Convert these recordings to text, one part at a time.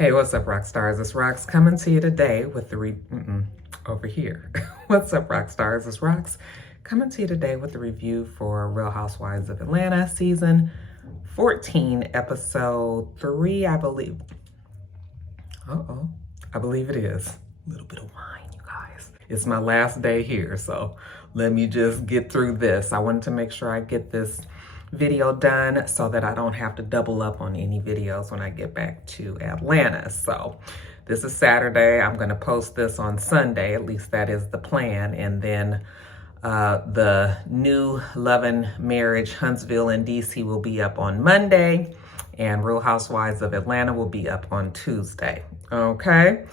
Hey, what's up, rock stars? It's Rox coming to you today with the over here. What's up, rock stars? It's Rox coming to you today with the review for Real Housewives of Atlanta season 14, episode 3, I believe. I believe it is. A little bit of wine, you guys. It's my last day here, so let me just get through this. I wanted to make sure I get this video done so that I don't have to double up on any videos when I get back to Atlanta. So this is Saturday. I'm gonna post this on Sunday, at least that is the plan. And then the new Love and Marriage Huntsville and DC will be up on Monday, and Real Housewives of Atlanta will be up on Tuesday. Okay.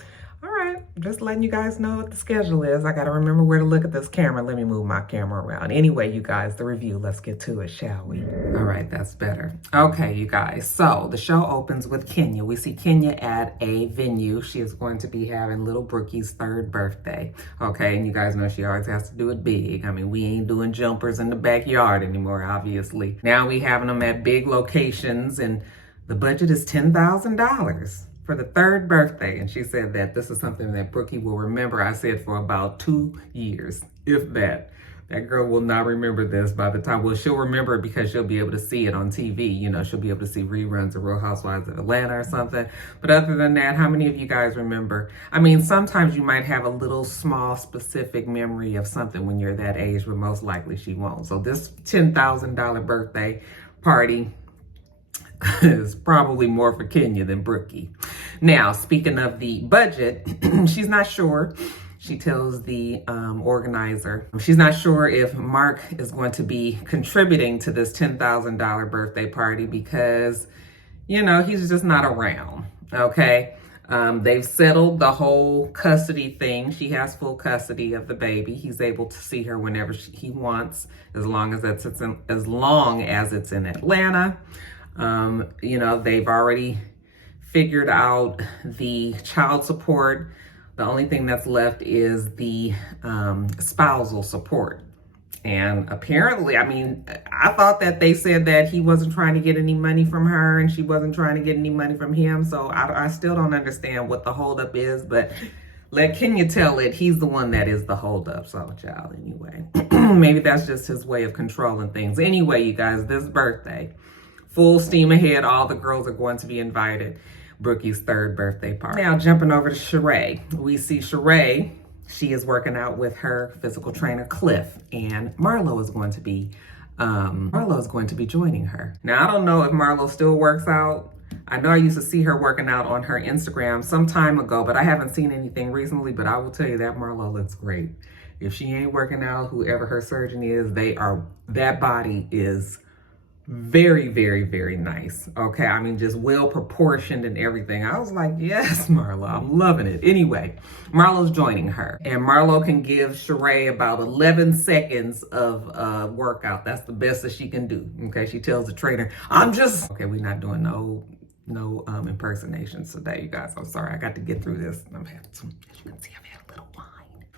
All right, just letting you guys know what the schedule is. I gotta remember where to look at this camera. Let me move my camera around. Anyway, you guys, the review, let's get to it, shall we? All right, that's better. Okay, you guys, so the show opens with Kenya. We see Kenya at a venue. She is going to be having little Brookie's 3rd birthday. Okay, and you guys know she always has to do it big. I mean, we ain't doing jumpers in the backyard anymore, obviously. Now we having them at big locations, and the budget is $10,000. for the 3rd birthday. And she said that this is something that Brookie will remember. I said for about 2 years, if that. That girl will not remember this by the time, well, she'll remember it because she'll be able to see it on TV. You know, she'll be able to see reruns of Real Housewives of Atlanta or something. But other than that, how many of you guys remember? I mean, sometimes you might have a little small specific memory of something when you're that age, but most likely she won't. So this $10,000 birthday party is probably more for Kenya than Brookie. Now, speaking of the budget, she's not sure. She tells the organizer, she's not sure if Mark is going to be contributing to this $10,000 birthday party because, you know, he's just not around, okay? They've settled the whole custody thing. She has full custody of the baby. He's able to see her whenever he wants, as long as it's in Atlanta. You know, they've already figured out the child support. The only thing that's left is the spousal support. And apparently, I mean, I thought that they said that he wasn't trying to get any money from her and she wasn't trying to get any money from him. So I still don't understand what the holdup is, but let Kenya tell it. He's the one that is the holdup. So, child, anyway. Maybe that's just his way of controlling things. Anyway, you guys, this birthday, full steam ahead. All the girls are going to be invited. Brookie's 3rd birthday party. Now, jumping over to Sheree. We see Sheree. She is working out with her physical trainer, Cliff. And Marlo is going to be joining her. Now, I don't know if Marlo still works out. I know I used to see her working out on her Instagram some time ago, but I haven't seen anything recently. But I will tell you that Marlo looks great. If she ain't working out, whoever her surgeon is, that body is very, very, very nice. Okay, I mean, just well proportioned and everything. I was like, yes, Marlo, I'm loving it. Anyway, Marlo's joining her, and Marlo can give Sheree about 11 seconds of workout. That's the best that she can do. Okay, she tells the trainer, okay, we're not doing no impersonations today, you guys. I'm sorry, I got to get through this. I've had some, as you can see, I've had a little wine.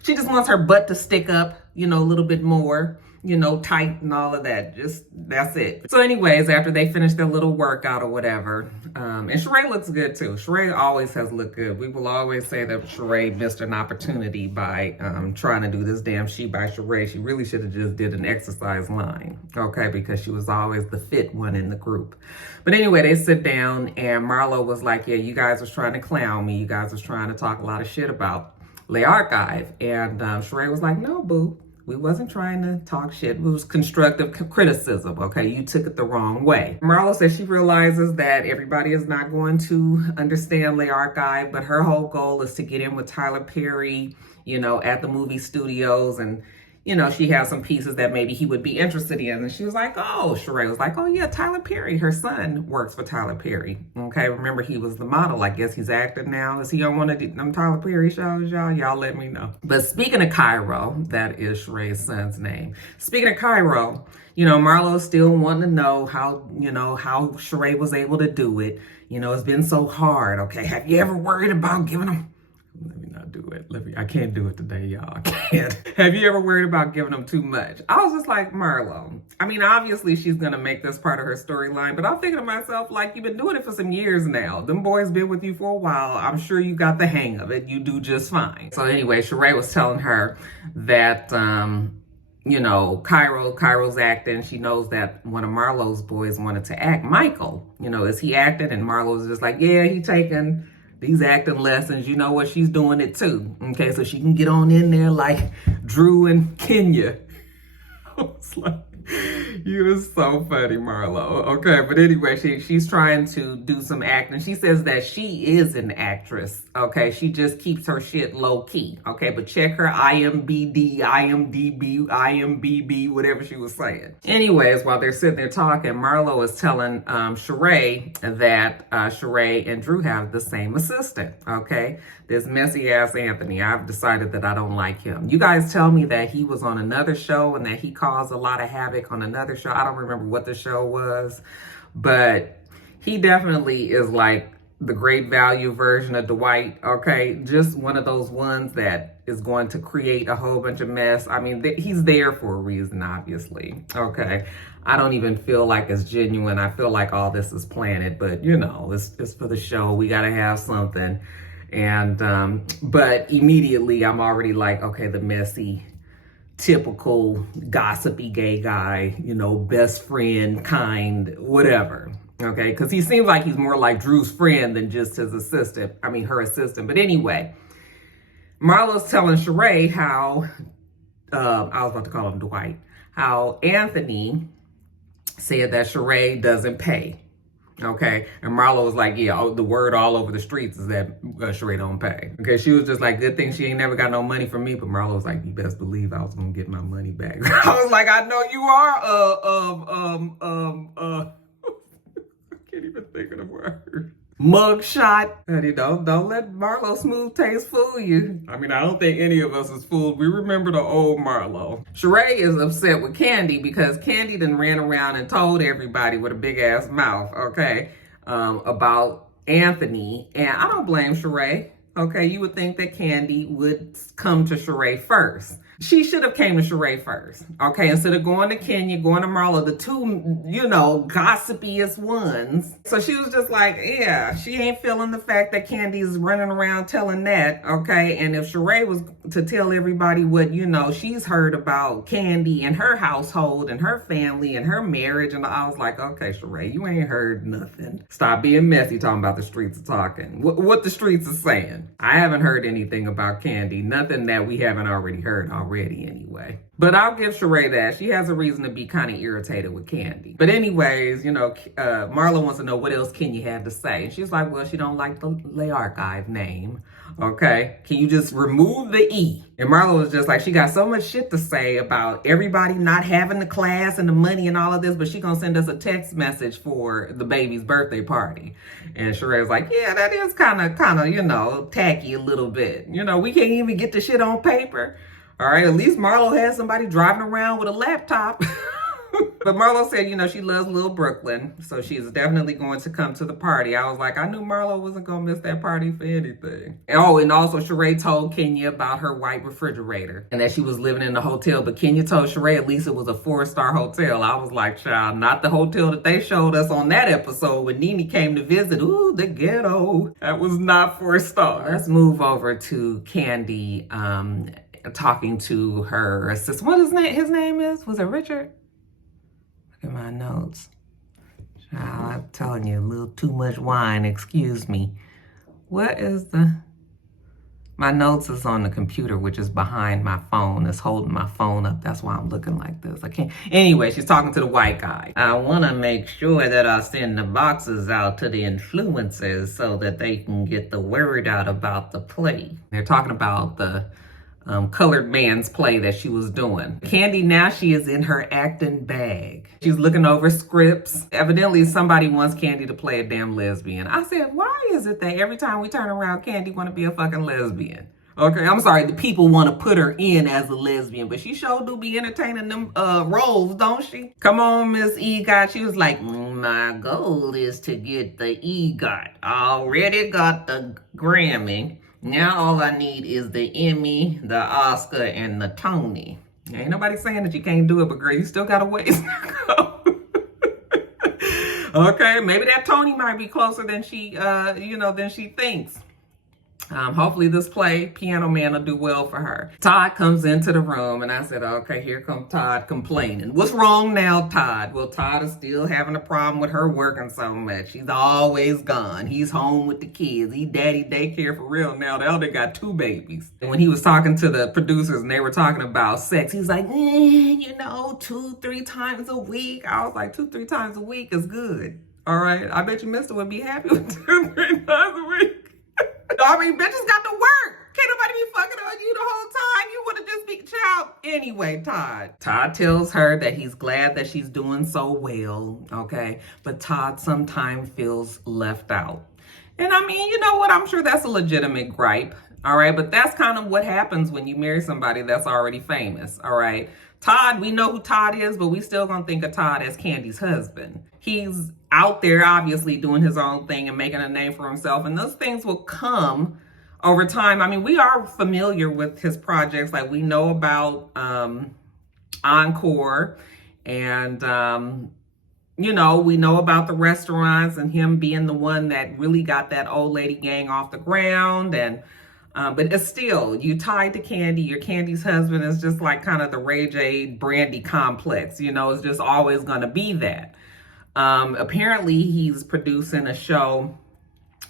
She just wants her butt to stick up, you know, a little bit more, you know, tight and all of that. Just, that's it. So anyways, after they finish their little workout or whatever, and Sheree looks good too. Sheree always has looked good. We will always say that Sheree missed an opportunity by trying to do this damn She by Sheree. She really should have just did an exercise line, okay, because she was always the fit one in the group. But anyway, they sit down and Marlo was like, yeah, you guys was trying to clown me. You guys was trying to talk a lot of shit about Le Archive. And Sheree was like, no, boo. We wasn't trying to talk shit. It was constructive criticism, okay? You took it the wrong way. Marlo says she realizes that everybody is not going to understand Le Archive, but her whole goal is to get in with Tyler Perry, you know, at the movie studios. And, you know, she has some pieces that maybe he would be interested in. And she was like, oh, Sheree was like, oh yeah, Tyler Perry. Her son works for Tyler Perry, okay? Remember, he was the model. I guess he's acting now. Is he on one of them Tyler Perry shows, y'all? Y'all let me know. But speaking of Cairo, that is Sheree's son's name. Speaking of Cairo, you know, Marlo's still wanting to know how Sheree was able to do it. You know, it's been so hard, okay? Have you ever worried about giving him, let me not do it. I can't do it today, y'all. I can't. Have you ever worried about giving them too much? I was just like, Marlo. I mean, obviously she's gonna make this part of her storyline, but I'm thinking to myself, like, you've been doing it for some years now. Them boys been with you for a while. I'm sure you got the hang of it. You do just fine. So anyway, Sheree was telling her that, you know, Cairo's acting. She knows that one of Marlo's boys wanted to act. Michael, you know, is he acting? And Marlo's just like, yeah, he taking these acting lessons. You know what? She's doing it too. Okay, so she can get on in there like Drew and Kenya. I was like, you was so funny, Marlo. Okay, but anyway, she's trying to do some acting. She says that she is an actress. Okay, she just keeps her shit low key. Okay, but check her IMDb, whatever she was saying. Anyways, while they're sitting there talking, Marlo is telling Sheree that Sheree and Drew have the same assistant. Okay, this messy ass Anthony. I've decided that I don't like him. You guys tell me that he was on another show and that he caused a lot of havoc on another show. I don't remember what the show was, but he definitely is like the great value version of Dwight. Okay, just one of those ones that is going to create a whole bunch of mess. I mean, he's there for a reason, obviously. Okay, I don't even feel like it's genuine. I feel like all this is planted, but you know, it's for the show. We got to have something. And but immediately I'm already like, okay, the messy, typical gossipy gay guy, you know, best friend kind, whatever. Okay, because he seems like he's more like Drew's friend than just his assistant. I mean, her assistant. But anyway, Marlo's telling Sheree how, I was about to call him Dwight, how Anthony said that Sheree doesn't pay. Okay, and Marlo was like, yeah, the word all over the streets is that Sheree don't pay. Okay, she was just like, good thing she ain't never got no money from me. But Marlo was like, you best believe I was gonna get my money back. I was like, I know you are. I can't even think of the word. Mugshot. Honey, don't let Marlo smooth taste fool you. I mean, I don't think any of us is fooled. We remember the old Marlo. Sheree is upset with Candy because Candy done ran around and told everybody with a big ass mouth, okay, about Anthony. And I don't blame Sheree. Okay, you would think that Candy would come to Sheree first. She should have came to Sheree first. Okay, instead of going to Kenya, going to Marlo, the two, you know, gossipiest ones. So she was just like, yeah, she ain't feeling the fact that Candy's running around telling that, okay? And if Sheree was to tell everybody what, you know, she's heard about Candy and her household and her family and her marriage, and I was like, okay, Sheree, you ain't heard nothing. Stop being messy talking about the streets are talking. What the streets are saying. I haven't heard anything about Candy. Nothing that we haven't already heard already anyway. But I'll give Sheree that. She has a reason to be kind of irritated with Candy. But anyways, you know, Marlo wants to know what else Kenya had to say. And she's like, well, she don't like the Le Archive name. Okay, can you just remove the E? And Marlo was just like, she got so much shit to say about everybody not having the class and the money and all of this, but she gonna send us a text message for the baby's birthday party. And Sheree was like, yeah, that is kind of, you know, tacky a little bit. You know, we can't even get the shit on paper. All right, at least Marlo has somebody driving around with a laptop. But Marlo said, you know, she loves Little Brooklyn, so she's definitely going to come to the party. I was like, I knew Marlo wasn't going to miss that party for anything. Oh, and also Sheree told Kenya about her white refrigerator and that she was living in a hotel. But Kenya told Sheree at least it was a 4-star hotel. I was like, child, not the hotel that they showed us on that episode when Nene came to visit. Ooh, the ghetto. That was not 4-star. Let's move over to Candy talking to her assistant. What his name is? Was it Richard? Look at my notes. Child, I'm telling you, a little too much wine, excuse me. What is my notes is on the computer, which is behind my phone. It's holding my phone up. That's why I'm looking like this. I can't. Anyway, she's talking to the white guy. I want to make sure that I send the boxes out to the influencers so that they can get the word out about the play. They're talking about the colored man's play that she was doing. Candy, now she is in her acting bag. She's looking over scripts. Evidently, somebody wants Candy to play a damn lesbian. I said, why is it that every time we turn around, Candy want to be a fucking lesbian? Okay, I'm sorry, the people want to put her in as a lesbian, but she sure do be entertaining them roles, don't she? Come on, Miss EGOT. She was like, my goal is to get the EGOT. Already got the Grammy. Now all I need is the Emmy, the Oscar, and the Tony. Ain't nobody saying that you can't do it, but girl, you still got a ways to go. Okay, maybe that Tony might be closer than she, than she thinks. Hopefully this play, Piano Man, will do well for her. Todd comes into the room and I said, okay, here comes Todd complaining. What's wrong now, Todd? Well, Todd is still having a problem with her working so much. She's always gone. He's home with the kids. He daddy daycare for real now. They got 2 babies. And when he was talking to the producers and they were talking about sex, he's like, 2-3 times a week. I was like, 2-3 times a week is good. All right. I bet you Mister would be happy with 2-3 times a week. I mean, bitches got to work. Can't nobody be fucking on you the whole time. You want to just be child. Anyway, Todd tells her that he's glad that she's doing so well, okay? But Todd sometimes feels left out. And I mean, you know what? I'm sure that's a legitimate gripe, all right? But that's kind of what happens when you marry somebody that's already famous, all right? Todd, we know who Todd is, but we still gonna think of Todd as Candy's husband. He's out there obviously doing his own thing and making a name for himself, and those things will come over time. I mean, we are familiar with his projects. Like, we know about Encore, and we know about the restaurants and him being the one that really got that old lady gang off the ground. And but it's still, you tied to Candy. Your Candy's husband is just like kind of the Ray J Brandy complex. It's just always going to be that. Apparently, he's producing a show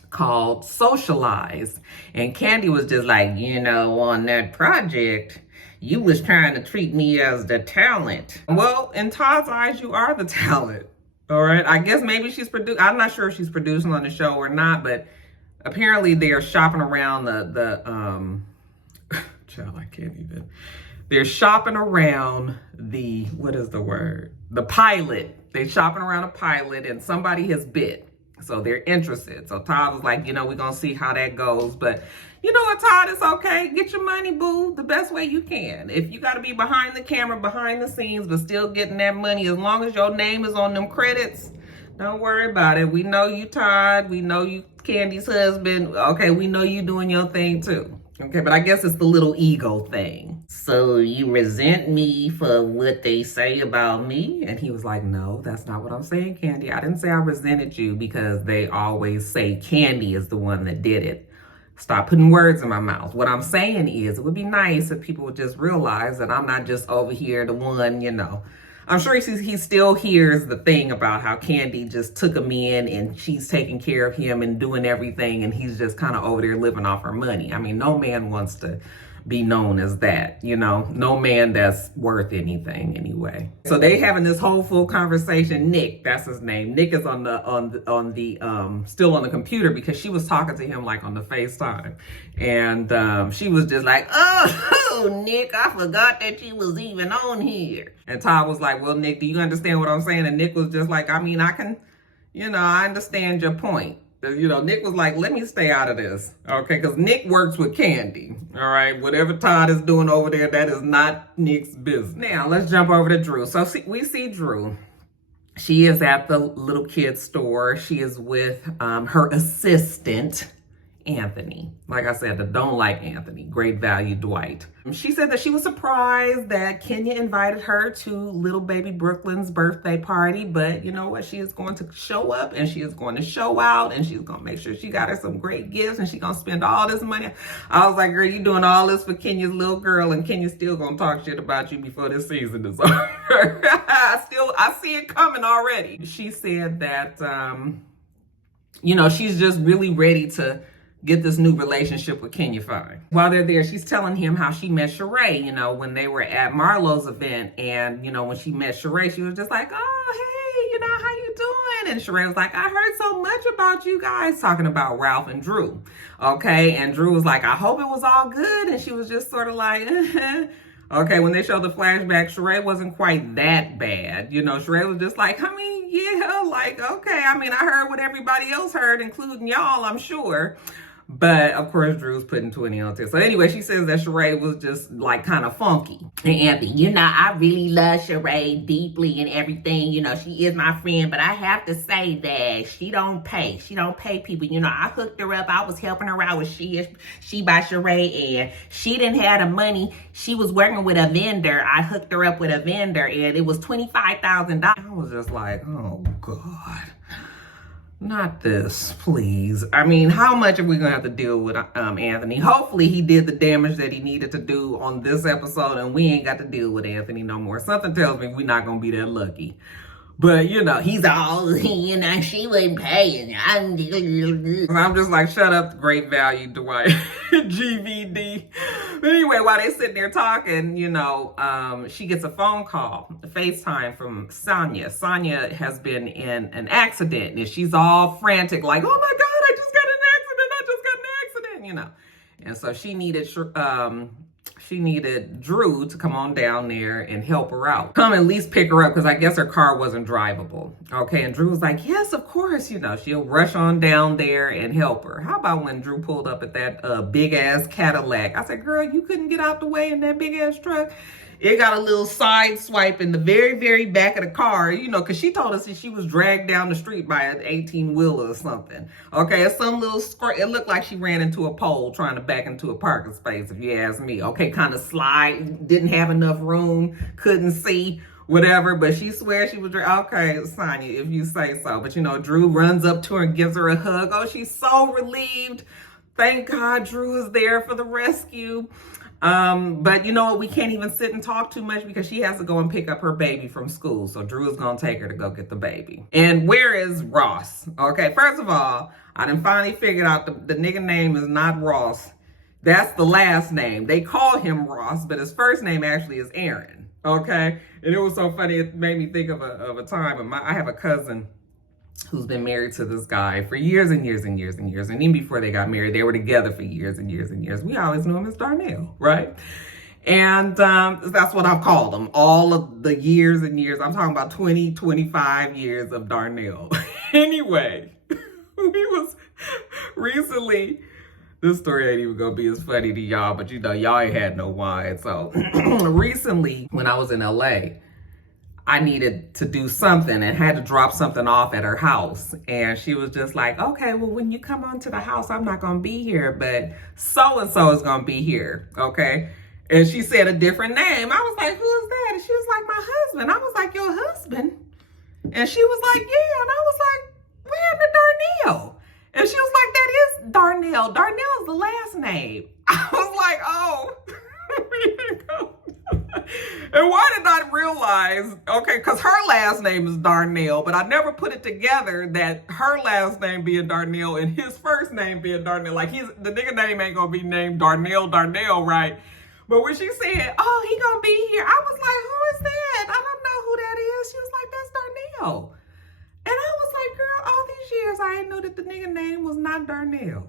called Socialize. And Candy was just like, on that project, you was trying to treat me as the talent. Well, in Todd's eyes, you are the talent. All right. I guess maybe I'm not sure if she's producing on the show or not, but apparently they are shopping around child, I can't even. They're shopping around what is the word? The pilot. They're shopping around a pilot and somebody has bid. So they're interested. So Todd was like, we're going to see how that goes. But you know what, Todd? It's okay. Get your money, boo, the best way you can. If you got to be behind the camera, behind the scenes, but still getting that money, as long as your name is on them credits, don't worry about it. We know you, Todd. We know you, Candy's husband. Okay, we know you doing your thing too. Okay, but I guess it's the little ego thing. So you resent me for what they say about me? And he was like, no, that's not what I'm saying, Candy. I didn't say I resented you because they always say Candy is the one that did it. Stop putting words in my mouth. What I'm saying is, it would be nice if people would just realize that I'm not just over here the one, I'm sure he still hears the thing about how Candy just took him in and she's taking care of him and doing everything, and he's just kind of over there living off her money. I mean, no man wants to be known as that, no man that's worth anything anyway. So they having this whole full conversation. Nick, that's his name. Nick is on the still on the computer because she was talking to him like on the FaceTime, and she was just like, oh, Nick, I forgot that you was even on here. And Todd was like, well, Nick, do you understand what I'm saying? And Nick was just like, I mean, I can, I understand your point. Nick was like, let me stay out of this, okay? Because Nick works with Candy, all right? Whatever Todd is doing over there, that is not Nick's business. Now, let's jump over to Drew. So we see Drew. She is at the little kid's store. She is with her assistant, Anthony. Like I said, I don't like Anthony. Great value, Dwight. She said that she was surprised that Kenya invited her to little baby Brooklyn's birthday party, but you know what? She is going to show up and she is going to show out and she's going to make sure she got her some great gifts and she's going to spend all this money. I was like, girl, you doing all this for Kenya's little girl and Kenya's still going to talk shit about you before this season is over. I see it coming already. She said that, she's just really ready to get this new relationship with Kenya fine. While they're there, she's telling him how she met Sheree, when they were at Marlo's event. And, when she met Sheree, she was just like, oh, hey, how you doing? And Sheree was like, I heard so much about you guys, talking about Ralph and Drew. Okay, and Drew was like, I hope it was all good. And she was just sort of like, okay, when they showed the flashback, Sheree wasn't quite that bad. Sheree was just like, I mean, yeah, like, okay. I mean, I heard what everybody else heard, including y'all, I'm sure. But of course, Drew's putting 20 on it. So anyway, she says that Sheree was just like kind of funky. And Anthony, you know, I really love Sheree deeply and everything. You know, she is my friend, but I have to say that she don't pay. She don't pay people. You know, I hooked her up. I was helping her out with She by Sheree, and she didn't have the money. She was working with a vendor. I hooked her up with a vendor, and it was $25,000. I was just like, oh God. Not this, please. I mean, how much are we gonna have to deal with Anthony? Hopefully he did the damage that he needed to do on this episode and we ain't got to deal with Anthony no more. Something tells me we're not gonna be that lucky. But, you know, he's all, you know, she wasn't paying. I'm just like, shut up, great value, Dwight. GVD. But anyway, while they sitting there talking, you know, she gets a phone call, a FaceTime from Sonia. Sonia has been in an accident and she's all frantic, like, oh my God, I just got an accident, you know. And so she needed Drew to come on down there and help her out. Come at least pick her up because I guess her car wasn't drivable. Okay, and Drew was like, yes, of course, you know, she'll rush on down there and help her. How about when Drew pulled up at that big ass Cadillac? I said, girl, you couldn't get out the way in that big ass truck. It got a little side swipe in the very, very back of the car, you know, because she told us that she was dragged down the street by an 18-wheeler or something. Okay, it's some little squirt. It looked like she ran into a pole trying to back into a parking space, if you ask me. Okay, kind of slide, didn't have enough room, couldn't see, whatever. But she swears she was, okay, Sonia, if you say so. But, you know, Drew runs up to her and gives her a hug. Oh, she's so relieved. Thank God Drew is there for the rescue. But you know what? We can't even sit and talk too much because she has to go and pick up her baby from school. So Drew is going to take her to go get the baby. And where is Ross? Okay, first of all, I done finally figured out the nigga name is not Ross. That's the last name. They call him Ross, but his first name actually is Aaron. Okay? And it was so funny. It made me think of a time. I have a cousin who's been married to this guy for years and years and years and years. And even before they got married, they were together for years and years and years. We always knew him as Darnell, right? And that's what I've called him all of the years and years. I'm talking about 20, 25 years of Darnell. Anyway, we was recently, this story ain't even gonna be as funny to y'all, but you know, y'all ain't had no wine. So recently, when I was in LA, I needed to do something and had to drop something off at her house. And she was just like, okay, well, when you come onto the house, I'm not going to be here, but so-and-so is going to be here, okay? And she said a different name. I was like, who is that? And she was like, my husband. I was like, your husband? And she was like, yeah. And I was like, what happened to Darnell? And she was like, that is Darnell. Darnell's the last name. I was like, oh, here you go. And why did I realize, okay, because her last name is Darnell, but I never put it together that her last name being Darnell and his first name being Darnell. Like, the nigga name ain't going to be named Darnell, right? But when she said, oh, he going to be here, I was like, who is that? I don't know who that is. She was like, that's Darnell. And I was like, girl, all these years I didn't know that the nigga name was not Darnell.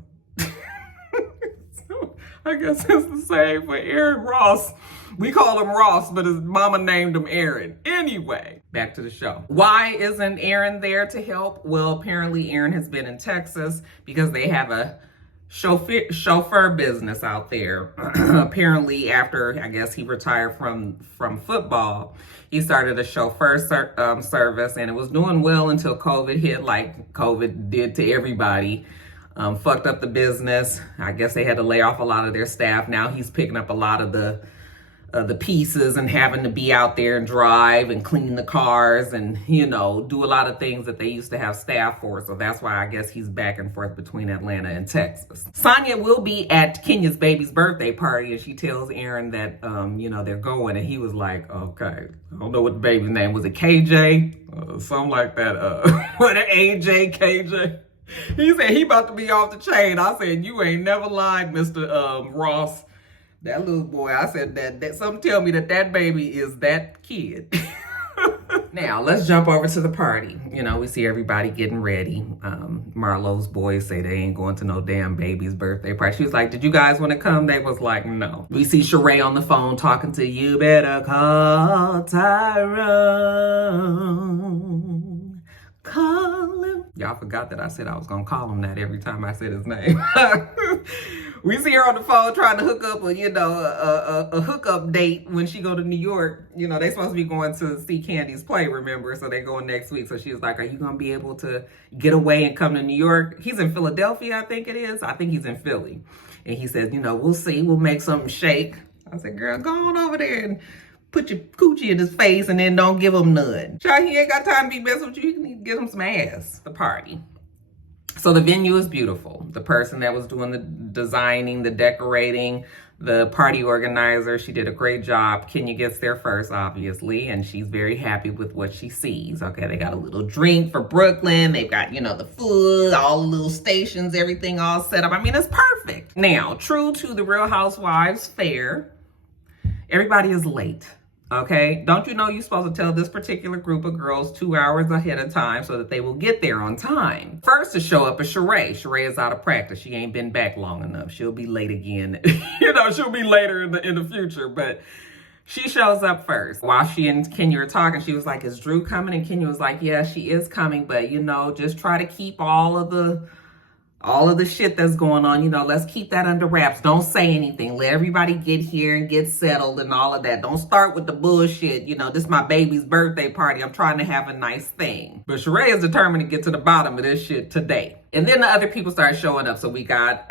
So I guess it's the same for Aaron Ross. We call him Ross, but his mama named him Aaron. Anyway, back to the show. Why isn't Aaron there to help? Well, apparently Aaron has been in Texas because they have a chauffeur business out there. Apparently after, I guess, he retired from football, he started a chauffeur service, and it was doing well until COVID hit, like COVID did to everybody. Fucked up the business. I guess they had to lay off a lot of their staff. Now he's picking up a lot of the pieces and having to be out there and drive and clean the cars and, you know, do a lot of things that they used to have staff for. So that's why I guess he's back and forth between Atlanta and Texas. Sonia will be at Kenya's baby's birthday party, and she tells Aaron that, you know, they're going. And he was like, okay, I don't know what the baby's name was. It KJ? Something like that. What, AJ, KJ? He said he about to be off the chain. I said, you ain't never lied, Mr. Ross. That little boy, I said that something tell me that baby is that kid. Now, let's jump over to the party. You know, we see everybody getting ready. Marlo's boys say they ain't going to no damn baby's birthday party. She was like, did you guys want to come? They was like, no. We see Sheree on the phone talking to you. Better call Tyrone. Call him. Y'all forgot that I said I was gonna call him that every time I said his name. We see her on the phone trying to hook up a hookup date when she go to New York. You know, they supposed to be going to see Candy's play, remember? So they going next week. So she was like, are you going to be able to get away and come to New York? He's in Philadelphia, I think it is. I think he's in Philly. And he says, you know, we'll see. We'll make something shake. I said, girl, go on over there and put your coochie in his face and then don't give him none. Child, he ain't got time to be messing with you. You need to get him some ass. The party. So the venue is beautiful. The person that was doing the designing, the decorating, the party organizer, she did a great job. Kenya gets there first, obviously, and she's very happy with what she sees. Okay, they got a little drink for Brooklyn. They've got, you know, the food, all the little stations, everything all set up. I mean, it's perfect. Now, true to the Real Housewives fare, everybody is late. Okay, don't you know you're supposed to tell this particular group of girls 2 hours ahead of time so that they will get there on time? First to show up is Sheree. Sheree is out of practice. She ain't been back long enough. She'll be late again. You know, she'll be later in the future, but she shows up first. While she and Kenya are talking, she was like, is Drew coming? And Kenya was like, yeah, she is coming, but you know, just try to keep all of the shit that's going on, you know, let's keep that under wraps. Don't say anything. Let everybody get here and get settled and all of that. Don't start with the bullshit. You know, this is my baby's birthday party. I'm trying to have a nice thing. But Sheree is determined to get to the bottom of this shit today. And then the other people start showing up. So we got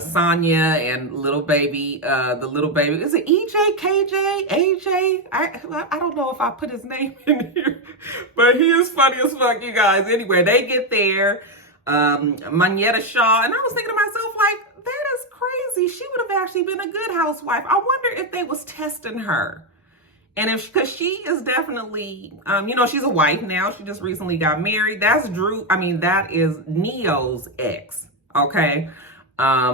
Sonia and little baby, is it EJ, KJ, AJ? I don't know if I put his name in here, but he is funny as fuck, you guys. Anyway, they get there. Manetta Shaw, and I was thinking to myself, like, that is crazy. She would have actually been a good housewife. I wonder if they was testing her. And because she is definitely, you know, she's a wife now. She just recently got married. That's Drew. I mean, that is Neo's ex. Okay. I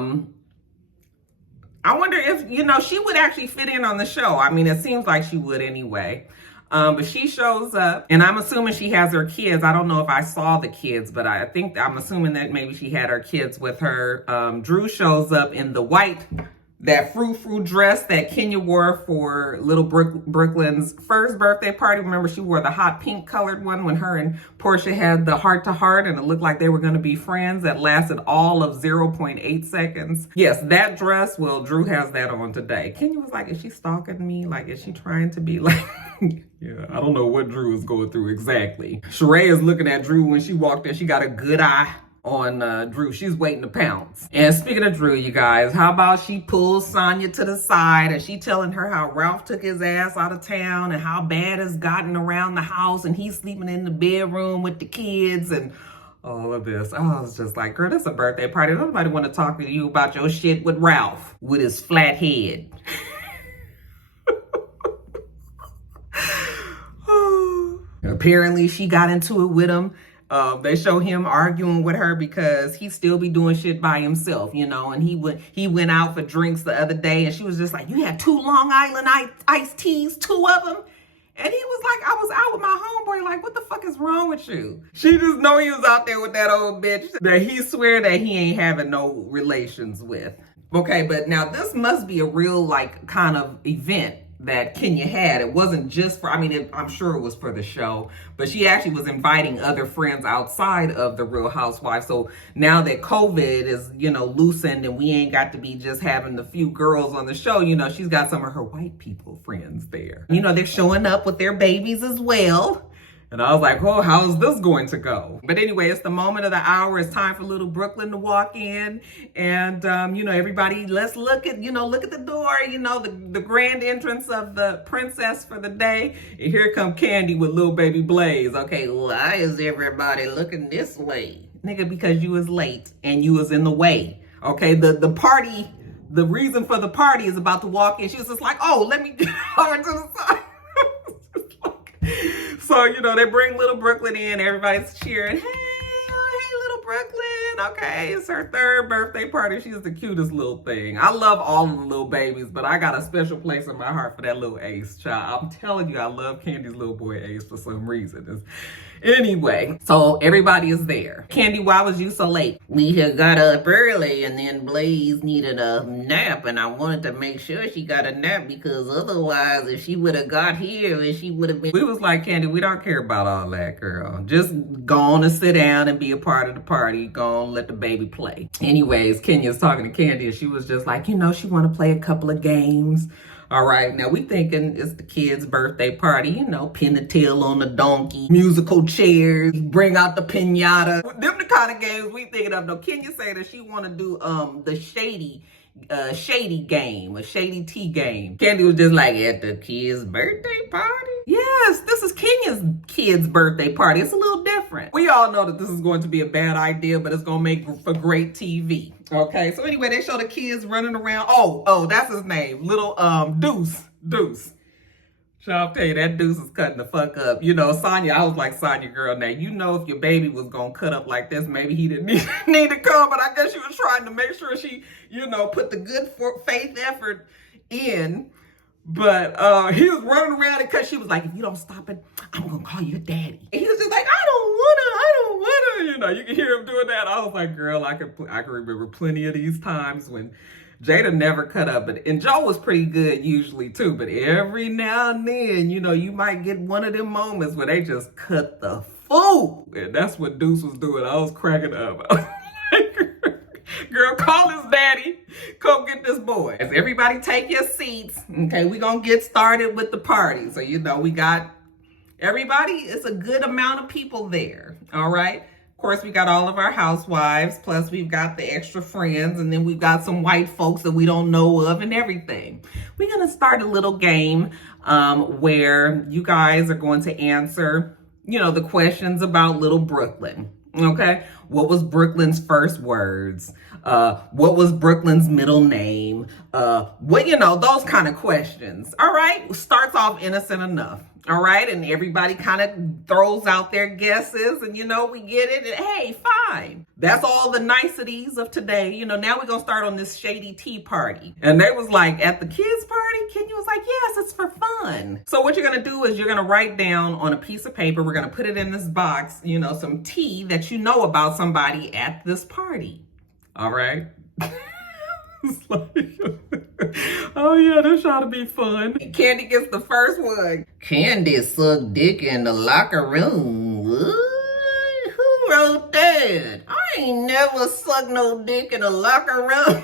wonder if, you know, she would actually fit in on the show. I mean, it seems like she would anyway. But she shows up, and I'm assuming she has her kids. I don't know if I saw the kids, but I'm assuming that maybe she had her kids with her. Drew shows up in the white, that frou-frou dress that Kenya wore for little Brooklyn's first birthday party. Remember, she wore the hot pink colored one when her and Portia had the heart-to-heart, and it looked like they were going to be friends. That lasted all of 0.8 seconds. Yes, that dress, well, Drew has that on today. Kenya was like, is she stalking me? Like, is she trying to be like... Yeah, I don't know what Drew is going through exactly. Sheree is looking at Drew when she walked in. She got a good eye on Drew. She's waiting to pounce. And speaking of Drew, you guys, how about she pulls Sonia to the side and she telling her how Ralph took his ass out of town and how bad it's gotten around the house and he's sleeping in the bedroom with the kids and all of this. I was just like, girl, this is a birthday party. Nobody want to talk to you about your shit with Ralph with his flat head. Apparently, she got into it with him. They show him arguing with her because he still be doing shit by himself, you know. And he went out for drinks the other day, and she was just like, "You had 2 Long Island iced teas, 2 of them." And he was like, "I was out with my homeboy. Like, what the fuck is wrong with you?" She just know he was out there with that old bitch that he swear that he ain't having no relations with. Okay, but now this must be a real like kind of event that Kenya had. It wasn't just for, I mean, I'm sure it was for the show, but she actually was inviting other friends outside of the Real Housewives. So now that COVID is, you know, loosened and we ain't got to be just having the few girls on the show, you know, she's got some of her white people friends there. You know, they're showing up with their babies as well. And I was like, oh, how is this going to go? But anyway, it's the moment of the hour. It's time for little Brooklyn to walk in. And, you know, everybody, let's look at the door, you know, the grand entrance of the princess for the day. And here come Candy with little baby Blaze. Okay, why is everybody looking this way? Nigga, because you was late and you was in the way. Okay, the party, the reason for the party is about to walk in. She was just like, oh, let me get over to the side. So, you know, they bring little Brooklyn in. Everybody's cheering. Hey, little Brooklyn. Okay, it's her 3rd birthday party. She's the cutest little thing. I love all of the little babies, but I got a special place in my heart for that little Ace child. I'm telling you, I love Candy's little boy Ace for some reason. Anyway, so everybody is there. Candy, why was you so late? We had got up early and then Blaze needed a nap and I wanted to make sure she got a nap because otherwise if she would have got here and she would have been... We was like, Candy, we don't care about all that, girl. Just go on and sit down and be a part of the party. Go on, let the baby play. Anyways, Kenya's talking to Candy and she was just like, you know, she want to play a couple of games. All right, now we thinking it's the kid's birthday party, you know, pin the tail on the donkey, musical chairs, bring out the piñata. Them the kind of games we thinking of. No, Kenya say that she want to do the shady game, a shady tea game. Candy was just like, at the kid's birthday party? Yes, this is Kenya's kid's birthday party. It's a little different. We all know that this is going to be a bad idea, but it's going to make for great TV. Okay, so anyway, they show the kids running around. Oh, that's his name. Little Deuce. I'll tell you, that Deuce is cutting the fuck up. You know, Sonya, I was like, Sonya, girl, now, you know if your baby was going to cut up like this, maybe he didn't need to come, but I guess she was trying to make sure she, you know, put the good faith effort in. But he was running around because she was like, if you don't stop it, I'm going to call your daddy. And he was just like, I don't want to. You know, you can hear him doing that. I was like, girl, I can remember plenty of these times when Jada never cut up, and Joe was pretty good usually too, but every now and then, you know, you might get one of them moments where they just cut the fool. And that's what Deuce was doing. I was cracking up. I was like, girl, call his daddy. Come get this boy. As everybody take your seats. Okay, we're going to get started with the party. So, you know, we got everybody. It's a good amount of people there. All right. Of course, we got all of our housewives, plus we've got the extra friends, and then we've got some white folks that we don't know of and everything. We're going to start a little game where you guys are going to answer, you know, the questions about little Brooklyn. Okay? What was Brooklyn's first words? What was Brooklyn's middle name? What, you know, those kind of questions. All right? Starts off innocent enough. All right, and everybody kind of throws out their guesses, and, you know, we get it, and hey, fine. That's all the niceties of today. You know, now we're going to start on this shady tea party. And they was like, at the kids' party? Kenya was like, yes, it's for fun. So what you're going to do is you're going to write down on a piece of paper, we're going to put it in this box, you know, some tea that you know about somebody at this party. All right? It's like, oh yeah, this ought to be fun. Candy gets the first one. Candy sucked dick in the locker room. What? Who wrote that? I ain't never sucked no dick in the locker room.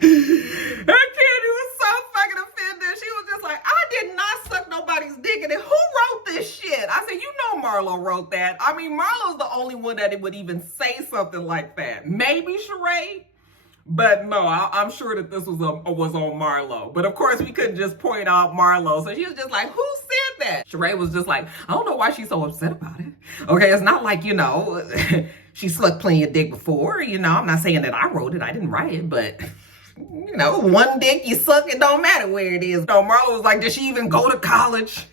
That Candy was so fucking offended. She was just like, I did not suck nobody's dick in it. Who wrote this shit? I said, you know Marlo wrote that. I mean, Marlo's the only one that would even say something like that. Maybe Sheree, but no, I'm sure that this was on Marlo. But of course, we couldn't just point out Marlo. So she was just like, who said that? Sheree was just like, I don't know why she's so upset about it. Okay, it's not like, you know, she sucked plenty of dick before. You know, I'm not saying that I wrote it. I didn't write it, but... You know, one dick you suck, it don't matter where it is. No, Marlo was like, did she even go to college?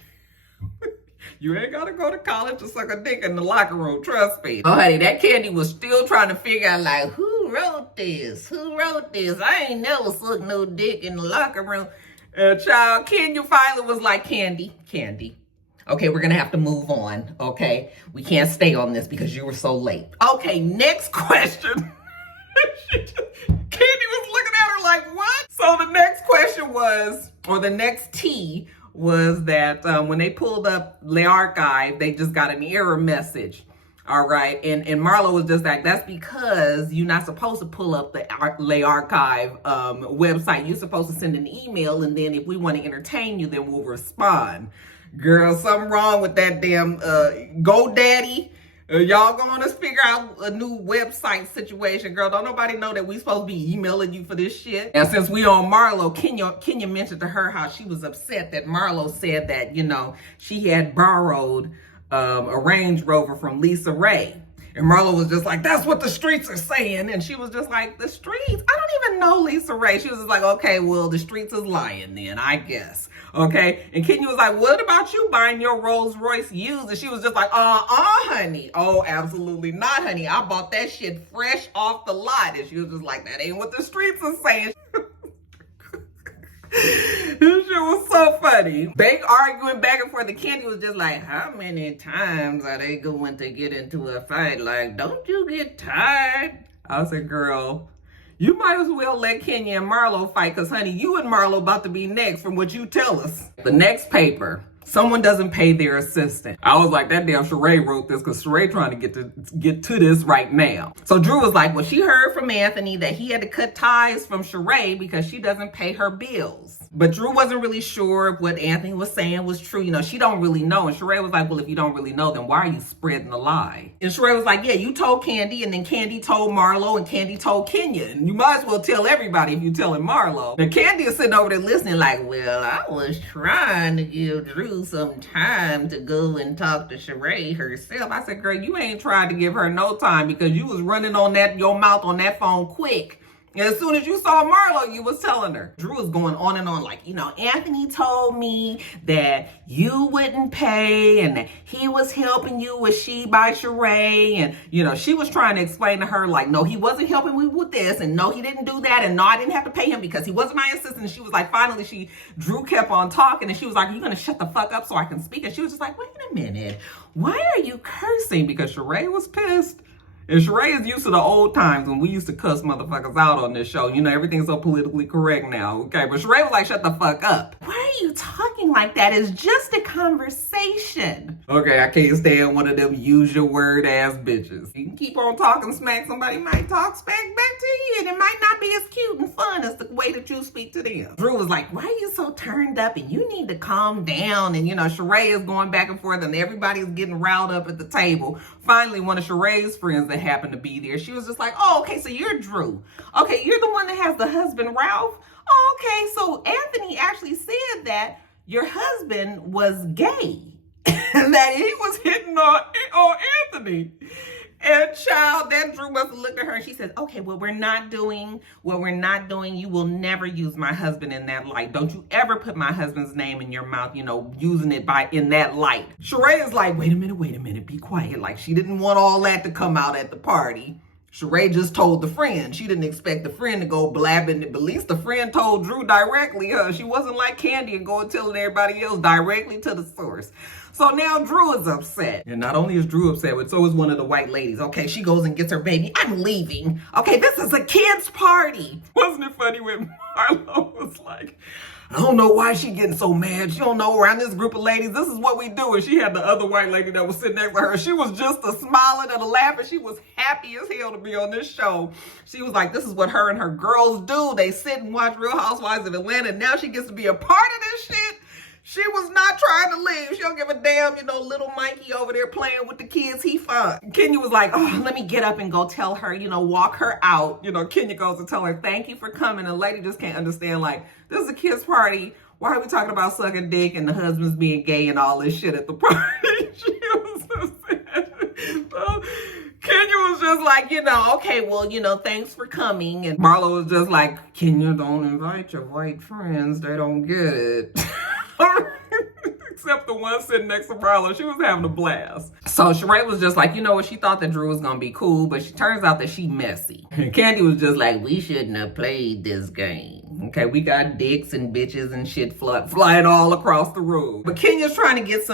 You ain't gotta go to college to suck a dick in the locker room, trust me. Oh, honey, that Candy was still trying to figure out, like, who wrote this? Who wrote this? I ain't never sucked no dick in the locker room. Child, Kenya finally was like, Candy. Okay, we're gonna have to move on, okay? We can't stay on this because you were so late. Okay, next question. Candy was looking at her like, what? So the next question was, or the next T was that when they pulled up Le Archive, they just got an error message. All right. And Marlo was just like, that's because you're not supposed to pull up the Le Archive website. You're supposed to send an email. And then if we want to entertain you, then we'll respond. Girl, something wrong with that damn GoDaddy. Y'all gonna figure out a new website situation, girl. Don't nobody know that we supposed to be emailing you for this shit. And since we on Marlo, Kenya mentioned to her how she was upset that Marlo said that, you know, she had borrowed a Range Rover from Lisa Ray. And Marlo was just like, that's what the streets are saying. And she was just like, the streets? I don't even know Lisa Ray. She was just like, okay, well, the streets is lying then, I guess. Okay. And Kenya was like, what about you buying your Rolls Royce used? And she was just like, honey. Oh, absolutely not, honey. I bought that shit fresh off the lot. And she was just like, that ain't what the streets are saying. This shit was so funny. They arguing back and forth. The Candy was just like, how many times are they going to get into a fight? Like, don't you get tired? I said, girl, you might as well let Kenya and Marlo fight, because, honey, you and Marlo about to be next from what you tell us. The next paper. Someone doesn't pay their assistant. I was like, that damn Sheree wrote this, because Sheree trying to get to this right now. So Drew was like, well, she heard from Anthony that he had to cut ties from Sheree because she doesn't pay her bills. But Drew wasn't really sure if what Anthony was saying was true. You know, she don't really know. And Sheree was like, well, if you don't really know, then why are you spreading the lie? And Sheree was like, yeah, you told Candy, and then Candy told Marlo, and Candy told Kenya. And you might as well tell everybody if you're telling Marlo. Now, Candy is sitting over there listening like, well, I was trying to give Drew some time to go and talk to Sheree herself. I said, girl, you ain't tried to give her no time, because you was running on your mouth on that phone quick. And as soon as you saw Marlo, you was telling her. Drew was going on and on like, you know, Anthony told me that you wouldn't pay and that he was helping you with She by Sheree. And, you know, she was trying to explain to her like, no, he wasn't helping me with this. And no, he didn't do that. And no, I didn't have to pay him because he wasn't my assistant. And she was like, finally, Drew kept on talking. And she was like, are you going to shut the fuck up so I can speak? And she was just like, wait a minute. Why are you cursing? Because Sheree was pissed. And Sheree is used to the old times when we used to cuss motherfuckers out on this show. You know, everything's so politically correct now, okay? But Sheree was like, shut the fuck up. Why are you talking like that? It's just a conversation. Okay, I can't stand one of them use your word ass bitches. You can keep on talking smack, somebody might talk smack back to you, and it might not be as cute and fun as the way that you speak to them. Drew was like, why are you so turned up? And you need to calm down. And, you know, Sheree is going back and forth, and everybody's getting riled up at the table. Finally, one of Sheree's friends that happened to be there, she was just like, oh, okay, so you're Drew. Okay, you're the one that has the husband, Ralph. Oh, okay, so Anthony actually said that your husband was gay. And that he was hitting on Anthony. And child, that Drew must have looked at her and she said, okay, what we're not doing, you will never use my husband in that light. Don't you ever put my husband's name in your mouth, you know, using it in that light. Sheree is like, wait a minute, be quiet. Like, she didn't want all that to come out at the party. Sheree just told the friend. She didn't expect the friend to go blabbing it, but at least the friend told Drew directly. She wasn't like Candy and going telling everybody else, directly to the source. So now Drew is upset. And not only is Drew upset, but so is one of the white ladies. Okay, she goes and gets her baby. I'm leaving. Okay, this is a kid's party. Wasn't it funny when Marlo was like, I don't know why she getting so mad. She don't know, around this group of ladies, this is what we do. And she had the other white lady that was sitting next to her. She was just a smiling and a laughing. She was happy as hell to be on this show. She was like, this is what her and her girls do. They sit and watch Real Housewives of Atlanta. And now she gets to be a part of this shit. She was not trying to leave. She don't give a damn, you know, little Mikey over there playing with the kids he fun. Kenya was like, oh, let me get up and go tell her, you know, walk her out. You know, Kenya goes to tell her, thank you for coming. And the lady just can't understand, like, this is a kid's party. Why are we talking about sucking dick and the husband's being gay and all this shit at the party? She was so sad. So Kenya was just like, you know, okay, well, you know, thanks for coming. And Marlo was just like, Kenya, don't invite your white friends. They don't get it. Except the one sitting next to Marlo. She was having a blast. So Sheree was just like, you know what? She thought that Drew was going to be cool, but she turns out that she messy. And Candy was just like, we shouldn't have played this game. Okay, we got dicks and bitches and shit flying all across the room. But Kenya's trying to get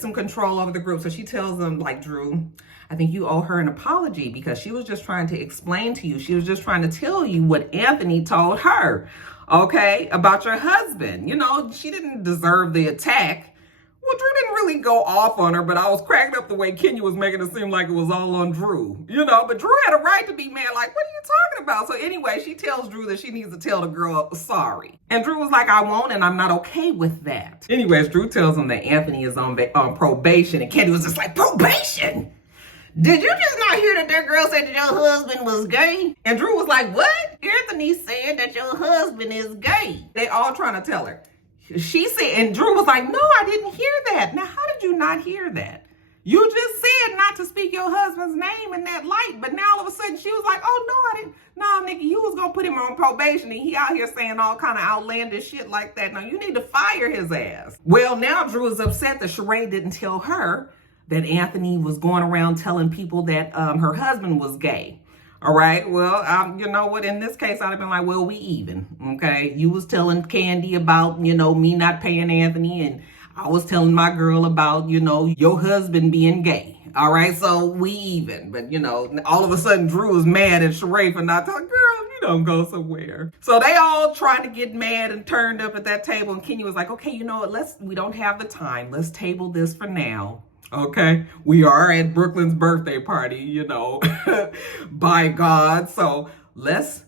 some control over the group. So she tells them, like, Drew, I think you owe her an apology because she was just trying to explain to you. She was just trying to tell you what Anthony told her. Okay, about your husband. You know, she didn't deserve the attack. Well, Drew didn't really go off on her, but I was cracked up the way Kenya was making it seem like it was all on Drew. You know, but Drew had a right to be mad. Like, what are you talking about? So anyway, she tells Drew that she needs to tell the girl sorry. And Drew was like, I won't, and I'm not okay with that. Anyways, Drew tells him that Anthony is on probation, and Candy was just like, probation? Did you just not hear that girl said that your husband was gay? And Drew was like, what? Anthony said that your husband is gay. They all trying to tell her. She said, and Drew was like, no, I didn't hear that. Now, how did you not hear that? You just said not to speak your husband's name in that light. But now all of a sudden she was like, oh, no, I didn't. No, Nikki, you was going to put him on probation and he out here saying all kind of outlandish shit like that. Now, you need to fire his ass. Well, now Drew is upset that Sheree didn't tell her that Anthony was going around telling people that her husband was gay. All right. Well, you know what? In this case, I'd have been like, well, we even. Okay. You was telling Candy about, me not paying Anthony, and I was telling my girl about, your husband being gay. All right. So we even. But, all of a sudden, Drew is mad at Sheree for not telling, girl, you don't go somewhere. So they all tried to get mad and turned up at that table. And Kenya was like, okay, you know what? We don't have the time. Let's table this for now. Okay, we are at Brooklyn's birthday party, by God. So let's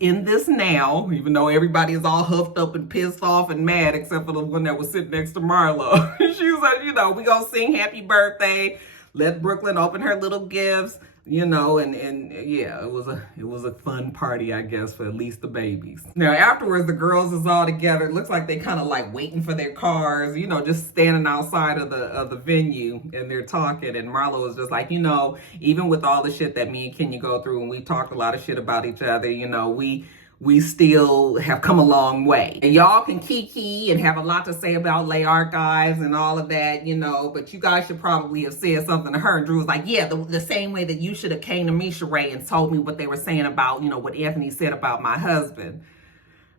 end this now, even though everybody is all huffed up and pissed off and mad, except for the one that was sitting next to Marlo. She was like, we gonna sing happy birthday, let Brooklyn open her little gifts, and yeah, it was a fun party, I guess, for at least the babies. Now afterwards, the girls is all together. It looks like they kind of like waiting for their cars, just standing outside of the venue, and they're talking. And Marlo was just like, even with all the shit that me and Kenya go through, and we talked a lot of shit about each other, we still have come a long way. And y'all can kiki and have a lot to say about Lay Archives and all of that, but you guys should probably have said something to her. And Drew was like, yeah, the same way that you should have came to me, Sheree, and told me what they were saying about, what Anthony said about my husband.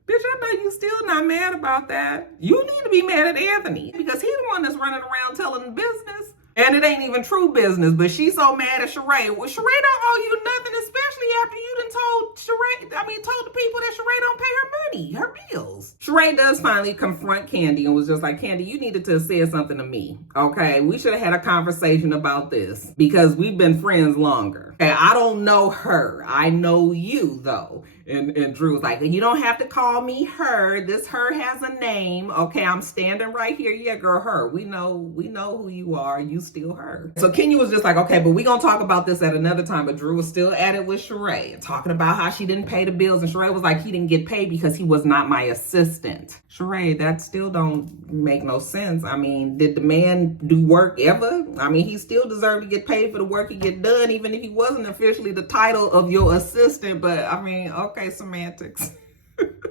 Bitch, I know you still not mad about that. You need to be mad at Anthony because he's the one that's running around telling the business. And it ain't even true business, but she's so mad at Sheree. Well, Sheree don't owe you nothing, especially after you done told the people that Sheree don't pay her money, her bills. Sheree does finally confront Candy and was just like, Candy, you needed to have said something to me, okay? We should have had a conversation about this because we've been friends longer. Okay, I don't know her. I know you, though. And Drew was like, you don't have to call me her. This her has a name. Okay, I'm standing right here. Yeah, girl, her. We know who you are. You still her. So Kenya was just like, okay, but we gonna talk about this at another time. But Drew was still at it with Sheree and talking about how she didn't pay the bills. And Sheree was like, he didn't get paid because he was not my assistant. Sheree, that still don't make no sense. I mean, did the man do work ever? I mean, he still deserved to get paid for the work he get done, even if he wasn't officially the title of your assistant. But I mean, okay, semantics.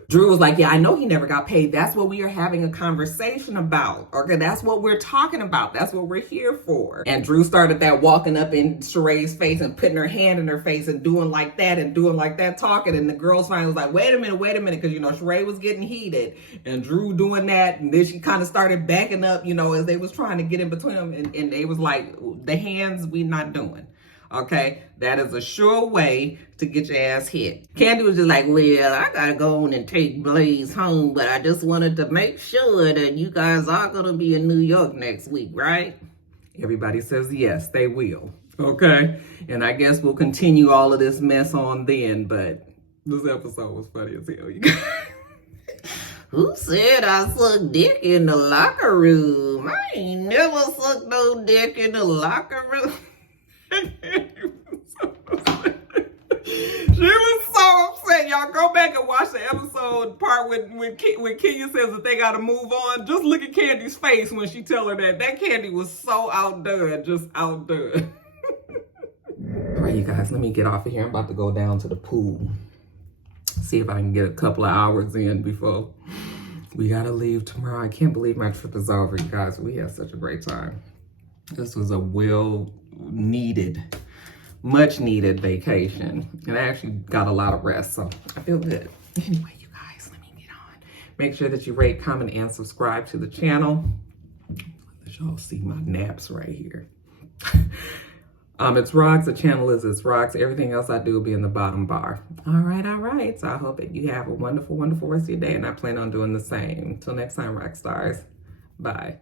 Drew was like, yeah, I know he never got paid. That's what we are having a conversation about. Okay, that's what we're talking about. That's what we're here for. And Drew started that walking up in Sheree's face and putting her hand in her face and doing like that, talking. And the girls finally was like, wait a minute. Because, Sheree was getting heated. And Drew doing that. And then she kind of started backing up, as they was trying to get in between them. And they was like, the hands we not doing. Okay, that is a sure way to get your ass hit. Candy was just like, well, I gotta go on and take Blaze home, but I just wanted to make sure that you guys are gonna be in New York next week, right? Everybody says yes, they will. Okay, and I guess we'll continue all of this mess on then, but this episode was funny as hell, you guys. Who said I sucked dick in the locker room? I ain't never sucked no dick in the locker room. She was so upset. Y'all go back and watch the episode part when Kenya says that they gotta move on. Just look at Candy's face when she tell her that. That Candy was so outdone, just outdone. All right, you guys, let me get off of here. I'm about to go down to the pool. See if I can get a couple of hours in before we gotta leave tomorrow. I can't believe my trip is over, you guys. We had such a great time. This was a much needed vacation. And I actually got a lot of rest, so I feel good. Anyway, you guys, let me get on. Make sure that you rate, comment, and subscribe to the channel. Let y'all see my naps right here. It's Rox. The channel is It's Rox. Everything else I do will be in the bottom bar. All right. So I hope that you have a wonderful, wonderful rest of your day, and I plan on doing the same. Until next time, rock stars. Bye.